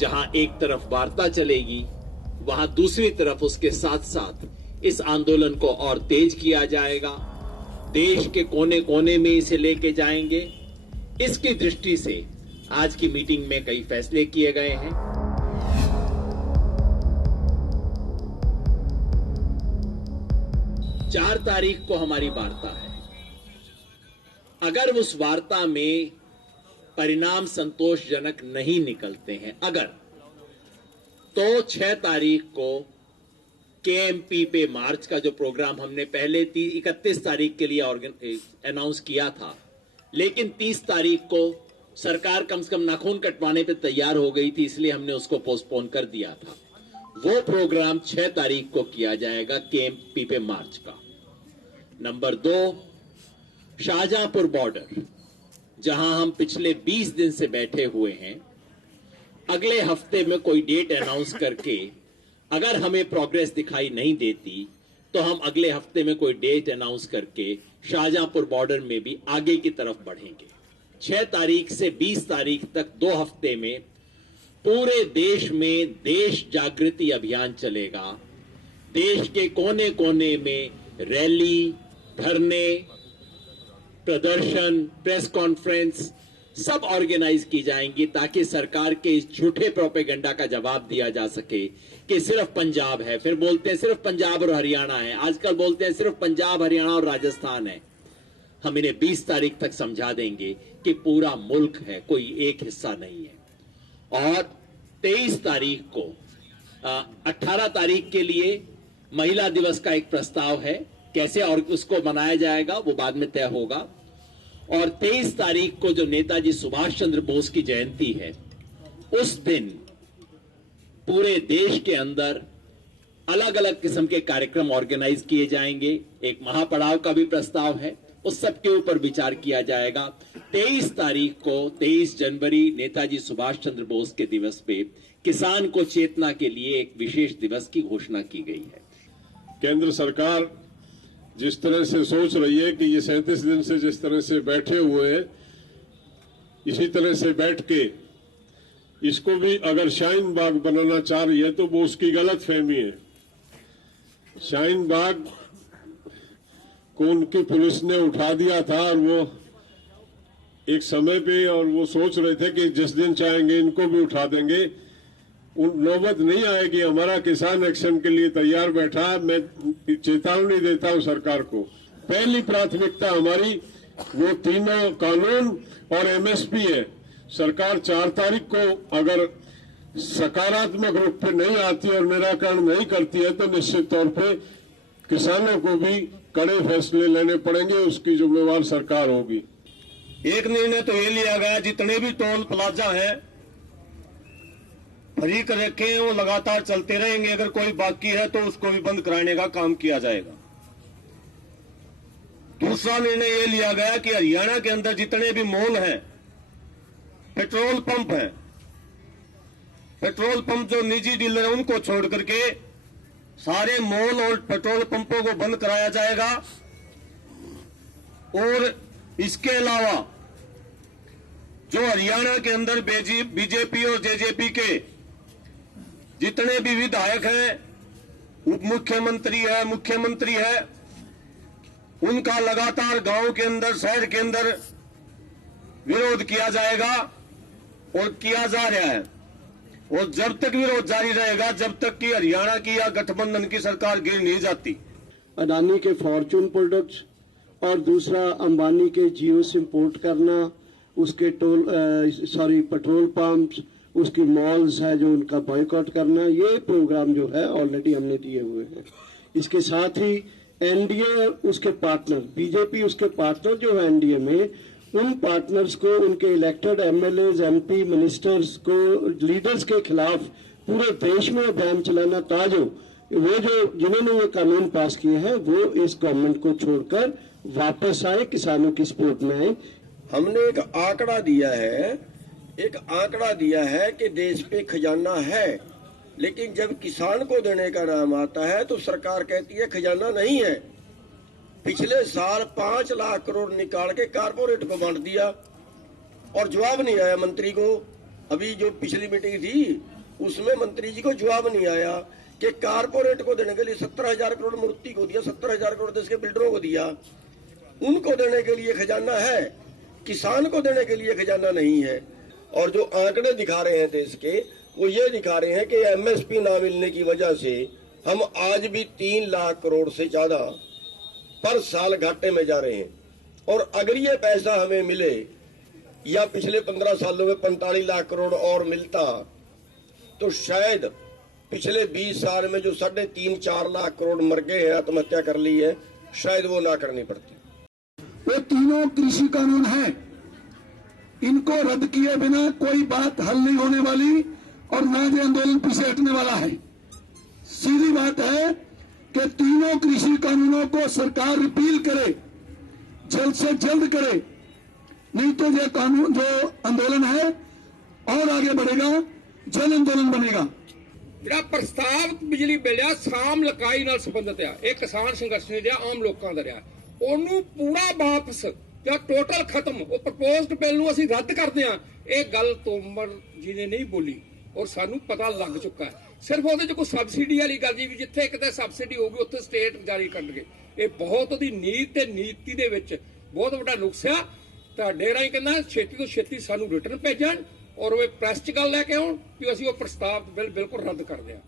जहां एक तरफ वार्ता चलेगी, वहां दूसरी तरफ उसके साथ साथ इस आंदोलन को और तेज किया जाएगा। देश के कोने कोने में इसे लेके जाएंगे। इसकी दृष्टि से आज की मीटिंग में कई फैसले किए गए हैं। चार तारीख को हमारी वार्ता है। अगर उस वार्ता में परिणाम संतोषजनक नहीं निकलते हैं, तो 6 तारीख को केएमपी पे मार्च का जो प्रोग्राम हमने पहले 31 तारीख के लिए अनाउंस किया था, लेकिन 30 तारीख को सरकार कम से कम नाखून कटवाने पे तैयार हो गई थी, इसलिए हमने उसको पोस्टपोन कर दिया था। वो प्रोग्राम 6 तारीख को किया जाएगा केएमपी पे मार्च का। नंबर 2, शाहजहांपुर बॉर्डर, जहां हम पिछले 20 दिन से बैठे हुए हैं, अगले हफ्ते में कोई डेट अनाउंस करके अगर हमें प्रोग्रेस दिखाई नहीं देती तो हम अगले हफ्ते में कोई डेट अनाउंस करके शाहजहांपुर बॉर्डर में भी आगे की तरफ बढ़ेंगे। 6 तारीख से 20 तारीख तक 2 हफ्ते में पूरे देश में देश जागृति अभियान चलेगा। देश के कोने कोने में रैली, धरने, प्रदर्शन, प्रेस कॉन्फ्रेंस सब ऑर्गेनाइज की जाएंगी ताकि सरकार के इस झूठे प्रोपेगेंडा का जवाब दिया जा सके कि सिर्फ पंजाब है। फिर बोलते हैं सिर्फ पंजाब और हरियाणा है, आजकल बोलते हैं सिर्फ पंजाब, हरियाणा और राजस्थान है। हम इन्हें 20 तारीख तक समझा देंगे कि पूरा मुल्क है, कोई एक हिस्सा नहीं है। और 23 तारीख को 18 तारीख के लिए महिला दिवस का एक प्रस्ताव है, कैसे और उसको मनाया जाएगा वो बाद में तय होगा। और 23 तारीख को जो नेताजी सुभाष चंद्र बोस की जयंती है, उस दिन पूरे देश के अंदर अलग अलग किस्म के कार्यक्रम ऑर्गेनाइज किए जाएंगे। एक महापड़ाव का भी प्रस्ताव है, उस सब के ऊपर विचार किया जाएगा। 23 तारीख को 23 जनवरी नेताजी सुभाष चंद्र बोस के दिवस पे किसान को चेतना के लिए एक विशेष दिवस की घोषणा की गई है। केंद्र सरकार जिस तरह से सोच रही है कि ये 37 दिन से जिस तरह से बैठे हुए हैं, इसी तरह से बैठ के इसको भी अगर शाहीन बाग बनाना चाह रही है तो वो उसकी गलत फहमी है। शाहीन बाग को उनकी पुलिस ने उठा दिया था और वो एक समय पे, और वो सोच रहे थे कि जिस दिन चाहेंगे इनको भी उठा देंगे। नौबत नहीं आएगी। हमारा किसान एक्शन के लिए तैयार बैठा है। मैं चेतावनी देता हूं सरकार को, पहली प्राथमिकता हमारी वो तीनों कानून और एमएसपी है। सरकार 4 तारीख को अगर सकारात्मक रूप पे नहीं आती और निराकरण नहीं करती है तो निश्चित तौर पे किसानों को भी कड़े फैसले लेने पड़ेंगे, उसकी जिम्मेवार सरकार होगी। एक निर्णय तो ये लिया गया, जितने भी टोल प्लाजा हैं फ्री कर रखे हैं, वो लगातार चलते रहेंगे। अगर कोई बाकी है तो उसको भी बंद कराने का काम किया जाएगा। दूसरा निर्णय ये लिया गया कि हरियाणा के अंदर जितने भी मॉल हैं, पेट्रोल पंप हैं, पेट्रोल पंप जो निजी डीलर है उनको छोड़ करके सारे मॉल और पेट्रोल पंपों को बंद कराया जाएगा। और इसके अलावा जो हरियाणा के अंदर बीजेपी और जेजेपी के जितने भी विधायक हैं, उप मुख्यमंत्री है, मुख्यमंत्री है, उनका लगातार गांव के अंदर, शहर के अंदर विरोध किया जाएगा और किया जा रहा है। और जब तक विरोध जारी रहेगा, जब तक कि हरियाणा की या गठबंधन की सरकार गिर नहीं जाती। अडानी के फॉर्चून प्रोडक्ट्स और दूसरा अंबानी के जियो सिम पोर्ट करना, उसके पेट्रोल पंप्स, उसकी मॉल्स है जो उनका बॉयकॉट करना, ये प्रोग्राम जो है ऑलरेडी हमने दिए हुए हैं। इसके साथ ही एनडीए उसके पार्टनर, बीजेपी उसके पार्टनर जो है एनडीए में, उन पार्टनर्स को, उनके इलेक्टेड एमएलएज, एमपी, मिनिस्टर्स को, लीडर्स के खिलाफ पूरे देश में अभियान चलाना, ताकि वो जो जिन्होंने ये कानून पास किए हैं वो इस गवर्नमेंट को छोड़कर वापस आए, किसानों की सपोर्ट में आए। हमने एक आंकड़ा दिया है कि देश पे खजाना है, लेकिन जब किसान को देने का नाम आता है तो सरकार कहती है खजाना नहीं है। पिछले साल 5 लाख करोड़ निकाल के कारपोरेट को बांट दिया और जवाब नहीं आया मंत्री को अभी जो पिछली मीटिंग थी उसमें मंत्री जी को जवाब नहीं आया कि कारपोरेट को देने के लिए 17,000 करोड़ मूर्ति को दिया, 17,000 करोड़ देश के बिल्डरों को दिया, उनको देने के लिए खजाना है, किसान को देने के लिए खजाना नहीं है। और जो आंकड़े दिखा रहे हैं देश के, वो ये दिखा रहे हैं कि एमएसपी ना मिलने की वजह से हम आज भी 3 लाख करोड़ से ज्यादा पर साल घाटे में जा रहे हैं। और अगर ये पैसा हमें मिले या पिछले 15 सालों में 45 लाख करोड़ और मिलता तो शायद पिछले 20 साल में जो 3.5-4 लाख करोड़ मर गए हैं, आत्महत्या कर ली है, शायद वो ना करनी पड़ती। वो तीनों कृषि कानून हैं, इनको रद्द किए बिना कोई बात हल नहीं होने वाली और ना ये आंदोलन पीछे हटने वाला है। सीधी बात है कि तीनों कृषि कानूनों को सरकार रिपील करे, जल्द से जल्द करे, नहीं तो ये कानून जो आंदोलन है और आगे बढ़ेगा, जन आंदोलन बनेगा। ਜਿਹੜਾ ਪ੍ਰਸਤਾਵਿਤ ਬਿਜਲੀ ਬਿੱਲ ਆ ਸਾਮ ਲਕਾਈ ਨਾਲ ਸੰਬੰਧਿਤ ਆ, ਇਹ ਕਿਸਾਨ ਸੰਘਰਸ਼ ਨਹੀਂ ਰਿਹਾ, ਆਮ ਲੋਕਾਂ ਦਾ ਰਿਹਾ। ਉਹਨੂੰ ਪੂਰਾ ਵਾਪਸ ਜਾਂ ਟੋਟਲ ਖਤਮ, ਉਹ ਪ੍ਰਪੋਜ਼ਡ ਬਿੱਲ ਨੂੰ ਅਸੀਂ ਰੱਦ ਕਰਦੇ ਆ, ਇਹ ਗੱਲ ਤੋਮਰ ਜੀ ਨੇ ਨਹੀਂ ਬੋਲੀ ਔਰ ਸਾਨੂੰ ਪਤਾ ਲੱਗ ਚੁੱਕਾ ਹੈ। ਸਿਰਫ ਉਹਦੇ 'ਚ ਕੋਈ ਸਬਸਿਡੀ ਵਾਲੀ ਗੱਲ ਜੀ, ਵੀ ਜਿੱਥੇ ਕਿਤੇ ਸਬਸਿਡੀ ਹੋਊਗੀ ਉੱਥੇ ਸਟੇਟ ਜਾਰੀ ਕਰਨਗੇ। ਇਹ ਬਹੁਤ ਉਹਦੀ ਨੀਤ ਤੇ ਨੀਤੀ ਦੇ ਵਿੱਚ ਬਹੁਤ ਵੱਡਾ ਨੁਕਸ ਆ। ਤੁਹਾਡੇ ਰਾਹੀਂ ਕਹਿੰਦਾ ਛੇਤੀ ਤੋਂ ਛੇਤੀ ਸਾਨੂੰ ਰਿਟਰਨ ਭੇਜਣ ਔਰ ਉਹ ਪ੍ਰੈਸ 'ਚ ਗੱਲ ਲੈ ਕੇ ਆਉਣ ਕਿ ਅਸੀਂ ਉਹ ਪ੍ਰਸਤਾਵ ਬਿੱਲ ਬਿਲਕੁਲ ਰੱਦ ਕਰਦੇ ਹਾਂ।